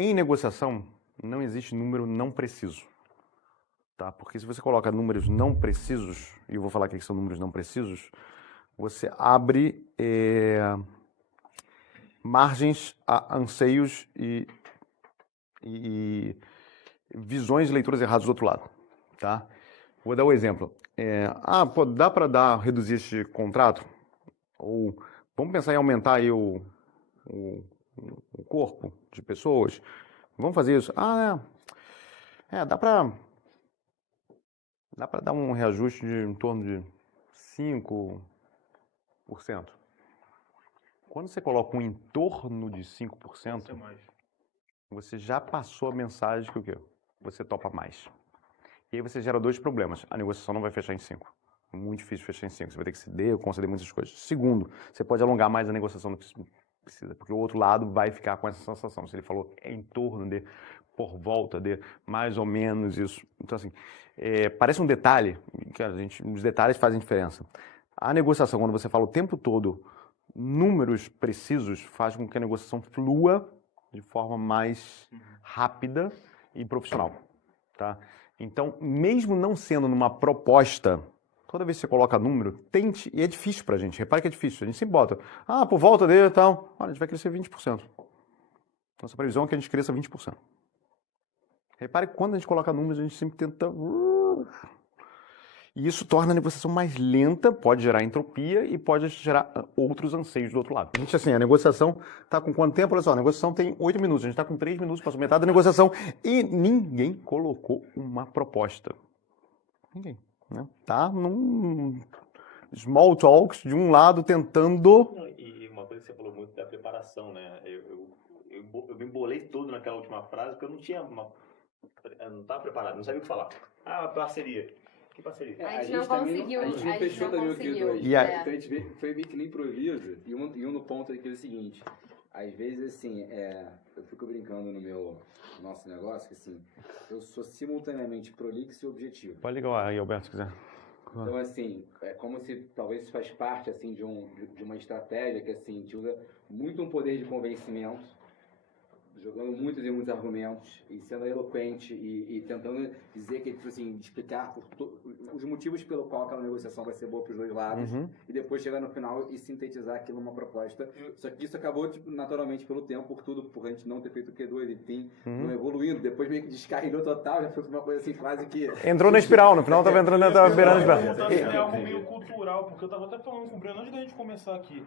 Em negociação, não existe número não preciso. Tá? Porque se você coloca números não precisos, e eu vou falar que são números não precisos, você abre margens a anseios e visões e leituras erradas do outro lado. Tá? Vou dar um exemplo. Pô, dá para reduzir este contrato? Ou vamos pensar em aumentar aí o corpo de pessoas? Vamos fazer isso? Dá para dar um reajuste de em torno de 5%. Quando você coloca um em torno de 5%, você já passou a mensagem que o quê? Você topa mais. E aí você gera dois problemas. A negociação não vai fechar em 5. Muito difícil fechar em 5. Você vai ter que ceder ou conceder muitas coisas. Segundo, você pode alongar mais a negociação do que precisa, porque o outro lado vai ficar com essa sensação. Se ele falou em torno de, por volta de, mais ou menos isso. Então, assim, parece um detalhe, que os detalhes fazem diferença. A negociação, quando você fala o tempo todo números precisos, faz com que a negociação flua de forma mais rápida e profissional. Tá? Então, mesmo não sendo numa proposta, toda vez que você coloca número, tente, e é difícil pra gente, repare que é difícil, a gente sempre bota, por volta dele e tal, olha, a gente vai crescer 20%. Nossa previsão é que a gente cresça 20%. Repare que quando a gente coloca números, a gente sempre tenta... E isso torna a negociação mais lenta, pode gerar entropia e pode gerar outros anseios do outro lado. A gente, assim, a negociação está com quanto tempo? Olha só, a negociação tem 8 minutos, a gente está com 3 minutos, passou metade da negociação e ninguém colocou uma proposta. Ninguém, né? Tá num small talks de um lado tentando... E uma coisa que você falou muito da preparação, né? Eu me embolei todo naquela última frase porque eu não estava preparado, não sabia o que falar. Parceria. Que parceria? A gente não conseguiu. A gente não fechou também o Q2. Então a gente foi meio que nem improviso. E um no ponto aqui é o seguinte. Às vezes, assim, eu fico brincando no nosso negócio, que assim, eu sou simultaneamente prolixo e objetivo. Pode ligar aí, Alberto, se quiser. Então, assim, é como se talvez faz parte, assim, de uma estratégia que, assim, a gente usa muito um poder de convencimento, jogando muitos e muitos argumentos e sendo eloquente e tentando dizer que, tipo assim, explicar os motivos pelo qual aquela negociação vai ser boa para os dois lados e depois chegar no final e sintetizar aquilo numa proposta. Só que isso acabou, tipo, naturalmente pelo tempo, por a gente não ter feito o Q2 e tem não evoluindo, depois meio que descarrilhou total, já foi uma coisa assim quase que... Entrou na espiral, no final tava entrando, tava beirando a espiral. É algo meio cultural, porque eu tava até falando com o Breno antes da gente começar aqui,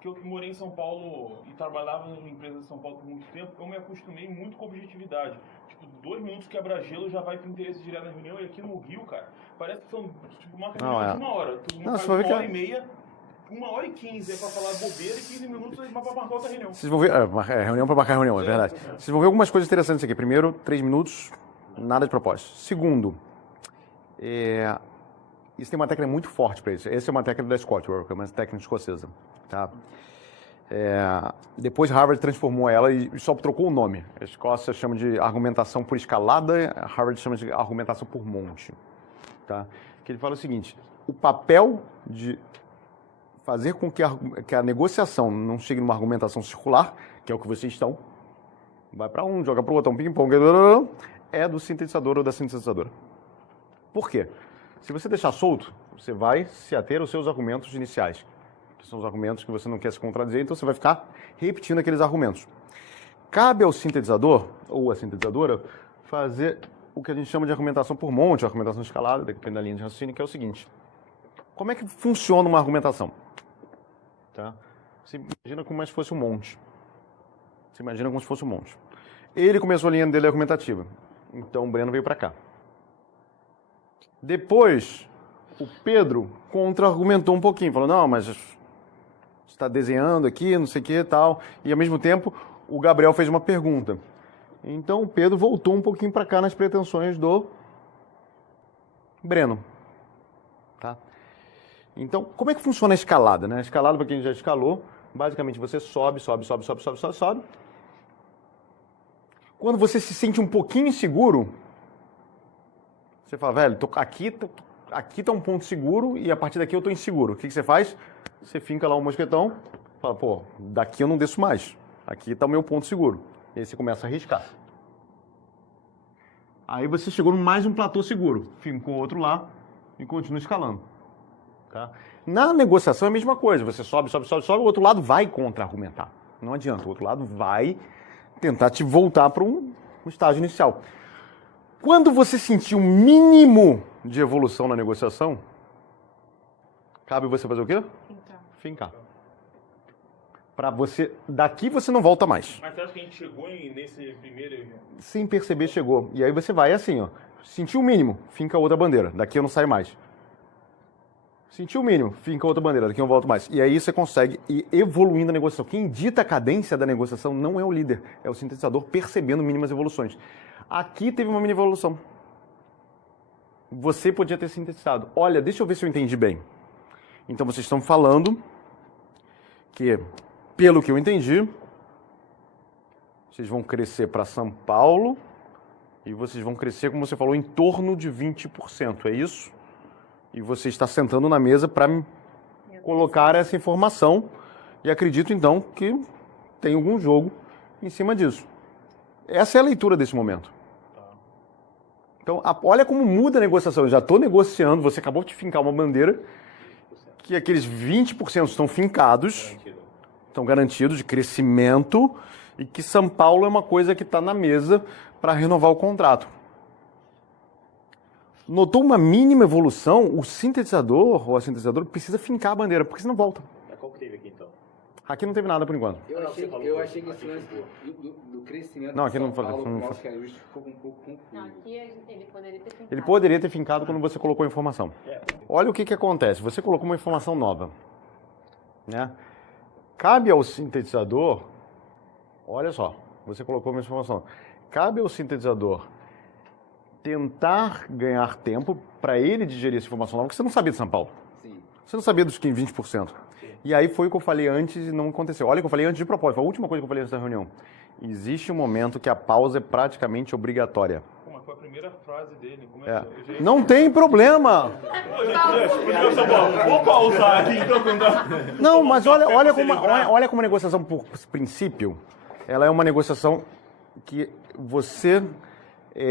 que eu morei em São Paulo e trabalhava em empresa de São Paulo por muito tempo, eu me acostumei muito com objetividade. Tipo, 2 minutos quebra-gelo já vai pro interesse direto na reunião, e aqui no Rio, cara, parece que são, tipo, uma reunião de 1 hora. Tu não faz 1h30, 1h15 pra falar bobeira e 15 minutos pra marcar outra reunião. Vocês vão ver, reunião para marcar reunião, é verdade. Vocês vão ver algumas coisas interessantes aqui. Primeiro, 3 minutos, nada de propósito. Segundo, isso tem uma técnica muito forte para isso. Essa é uma técnica da Scottwork, é uma técnica escocesa. Tá? Depois Harvard transformou ela e só trocou o nome. A Escócia chama de argumentação por escalada, a Harvard chama de argumentação por monte. Tá? Que ele fala o seguinte, o papel de fazer com que a negociação não chegue numa argumentação circular, que é o que vocês estão, vai para um, joga para o outro, um ping-pong, é do sintetizador ou da sintetizadora. Por quê? Se você deixar solto, você vai se ater aos seus argumentos iniciais, que são os argumentos que você não quer se contradizer, então você vai ficar repetindo aqueles argumentos. Cabe ao sintetizador, ou à sintetizadora, fazer o que a gente chama de argumentação por monte, argumentação escalada, depende da linha de raciocínio, que é o seguinte. Como é que funciona uma argumentação? Tá? Você imagina como se fosse um monte. Você imagina como se fosse um monte. Ele começou a linha dele argumentativa, então o Breno veio para cá. Depois, o Pedro contra-argumentou um pouquinho, falou, não, mas você está desenhando aqui, não sei o que e tal. E, ao mesmo tempo, o Gabriel fez uma pergunta. Então, o Pedro voltou um pouquinho para cá nas pretensões do Breno. Tá? Então, como é que funciona a escalada? Né? A escalada, para quem já escalou, basicamente você sobe. Quando você se sente um pouquinho inseguro, você fala, velho, aqui tá um ponto seguro e a partir daqui eu tô inseguro. O que você faz? Você finca lá um mosquetão, fala, pô, daqui eu não desço mais. Aqui tá o meu ponto seguro. E aí você começa a arriscar. Aí você chegou em mais um platô seguro. Fincou outro lá e continua escalando. Tá? Na negociação é a mesma coisa. Você sobe, sobe, sobe, sobe. O outro lado vai contra-argumentar. Não adianta. O outro lado vai tentar te voltar para um estágio inicial. Quando você sentir um mínimo de evolução na negociação, cabe você fazer o quê? Fincar. Para você, daqui você não volta mais. Mas você acha que a gente chegou nesse primeiro... Sem perceber, chegou. E aí você vai assim, ó. Sentiu o mínimo, finca outra bandeira. Daqui eu não saio mais. Sentiu o mínimo, finca outra bandeira. Daqui eu não volto mais. E aí você consegue ir evoluindo a negociação. Quem dita a cadência da negociação não é o líder, é o sintetizador percebendo mínimas evoluções. Aqui teve uma mini evolução. Você podia ter sintetizado. Olha, deixa eu ver se eu entendi bem. Então vocês estão falando que, pelo que eu entendi, vocês vão crescer para São Paulo e vocês vão crescer, como você falou, em torno de 20%, é isso? E você está sentando na mesa para colocar essa informação e acredito, então, que tem algum jogo em cima disso. Essa é a leitura desse momento. Então, olha como muda a negociação. Eu já estou negociando, você acabou de fincar uma bandeira que aqueles 20% estão fincados, estão garantidos de crescimento e que São Paulo é uma coisa que está na mesa para renovar o contrato. Notou uma mínima evolução, o sintetizador ou a sintetizadora precisa fincar a bandeira, porque senão volta. Qual que teve aqui então? Aqui não teve nada por enquanto. Eu achei que esse lance do crescimento Não, aqui de não São falei. Paulo com o Oscar Justo ficou um pouco confuso. Não, aqui ele poderia ter fincado. Ele poderia ter fincado quando você colocou a informação. Olha o que acontece. Você colocou uma informação nova. Né? Cabe ao sintetizador, olha só, você colocou uma informação. Cabe ao sintetizador tentar ganhar tempo para ele digerir essa informação nova, porque você não sabia de São Paulo. Sim. Você não sabia dos 20%. E aí foi o que eu falei antes e não aconteceu. Olha o que eu falei antes de propósito, foi a última coisa que eu falei antes da reunião. Existe um momento que a pausa é praticamente obrigatória. Pô, mas foi a primeira frase dele. Como É. que eu já- Não tem problema! Vou pausar aqui então. Não, mas olha pra como celebrar. olha como a negociação por princípio, ela é uma negociação que você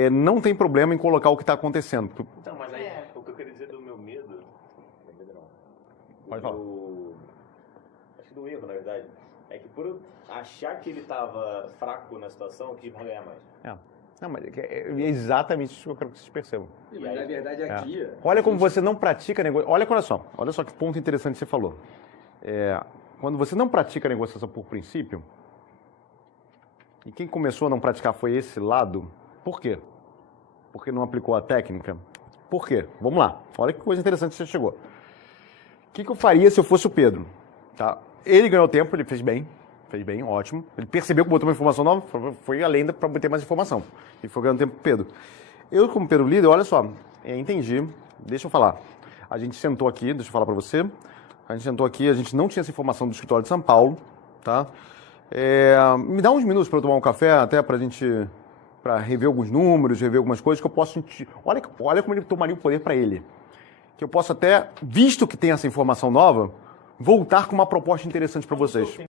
não tem problema em colocar o que está acontecendo. Então, mas aí, o que eu queria dizer do meu medo... Não. Pode falar. Acho que do erro, na verdade, é que por eu achar que ele estava fraco na situação, eu quis ganhar mais. Não, mas é exatamente isso que eu quero que vocês percebam. Mas na verdade aqui... Olha como você não pratica negociação. Olha só que ponto interessante você falou. Quando você não pratica a negociação por princípio, e quem começou a não praticar foi esse lado, por quê? Porque não aplicou a técnica? Por quê? Vamos lá. Olha que coisa interessante você chegou. O que eu faria se eu fosse o Pedro? Tá? Ele ganhou tempo, ele fez bem, ótimo. Ele percebeu que botou uma informação nova, foi além para ter mais informação. E foi ganhando tempo pro Pedro. Eu, como Pedro líder, olha só, entendi, deixa eu falar. A gente sentou aqui, deixa eu falar para você, a gente sentou aqui, a gente não tinha essa informação do escritório de São Paulo, tá? Me dá uns minutos para eu tomar um café, até para a gente, para rever alguns números, rever algumas coisas que eu posso sentir. Olha como ele tomaria o poder para ele. Que eu posso até, visto que tem essa informação nova, voltar com uma proposta interessante para vocês.